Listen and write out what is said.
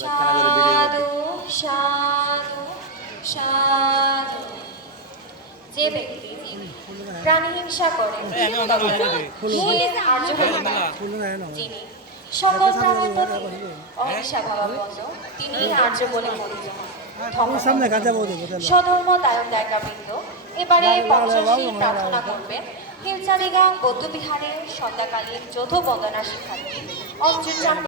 সাধু সাধু সাধু। যে ব্যক্তি প্রাণী হিংসা করে সে আর্য হতে পারে। যিনি সকল প্রাণীর প্রতি অহিংসা ভাবাপন্ন তিনি আর্য বলে গণিত হন। স্বধর্মদায়ক দায়িকাবৃন্দ এবারে পঞ্চশীল প্রার্থনা করবেন হিলচারিগাঁও বৌদ্ধবিহারের সন্ধ্যাকালীন যৌথ বন্দনা শিক্ষার্থী অঞ্জুর